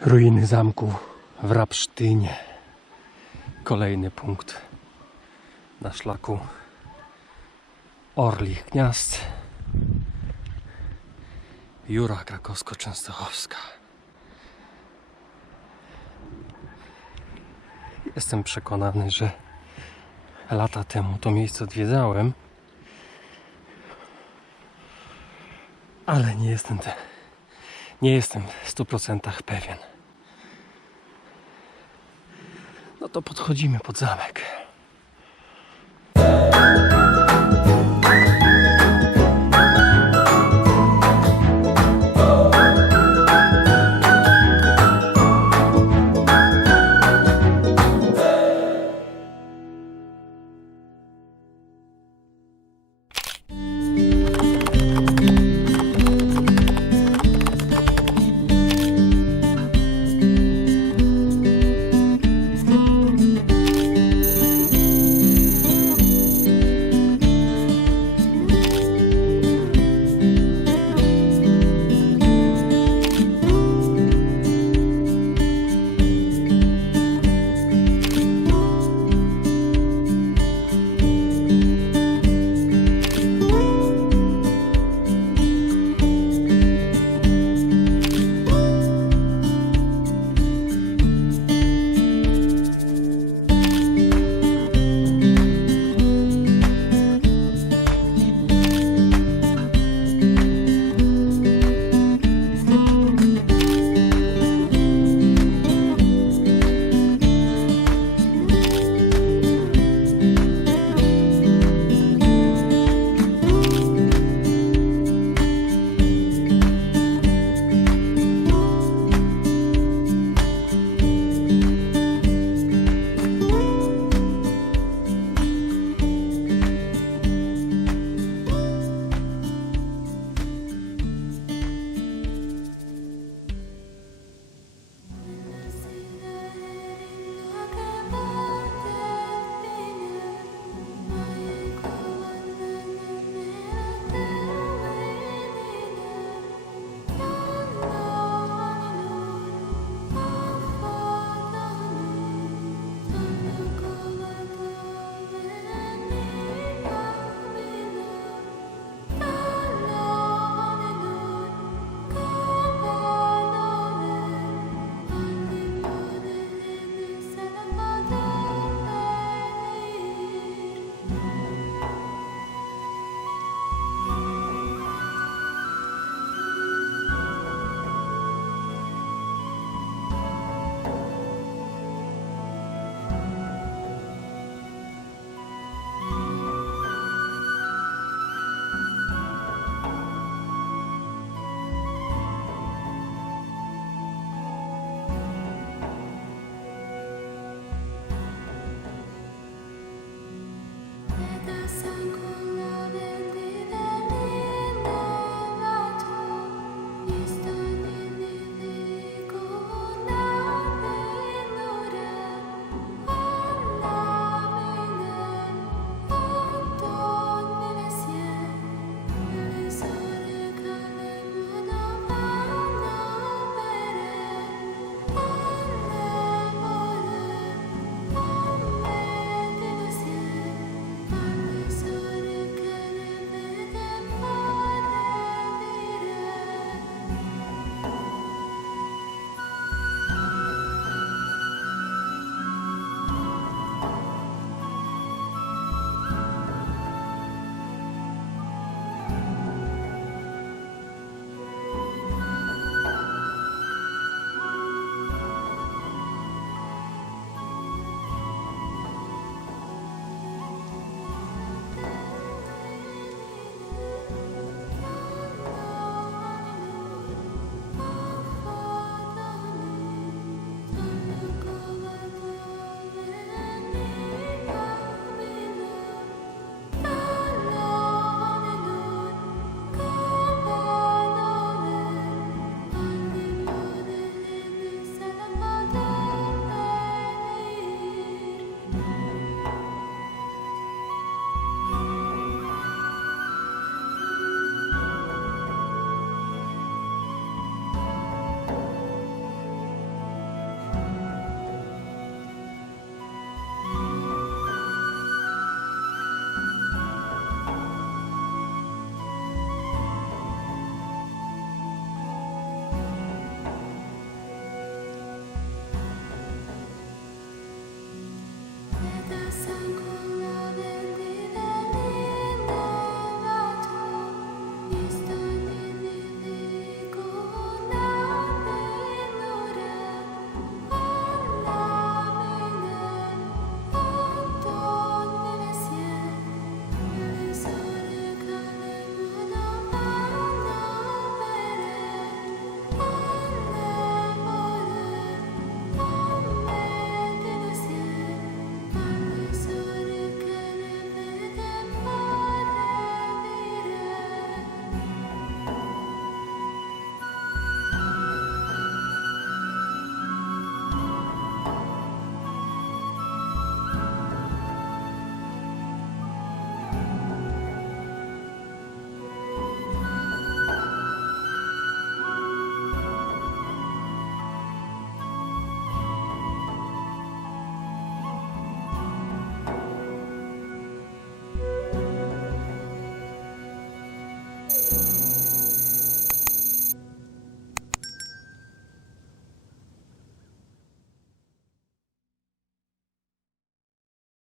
Ruiny zamku w Rapsztynie. Kolejny punkt na szlaku Orlich Gniazd. Jura Krakowsko-Częstochowska. Jestem przekonany, że lata temu to miejsce odwiedzałem, ale nie jestem, te, nie jestem w 100% pewien. No to podchodzimy pod zamek.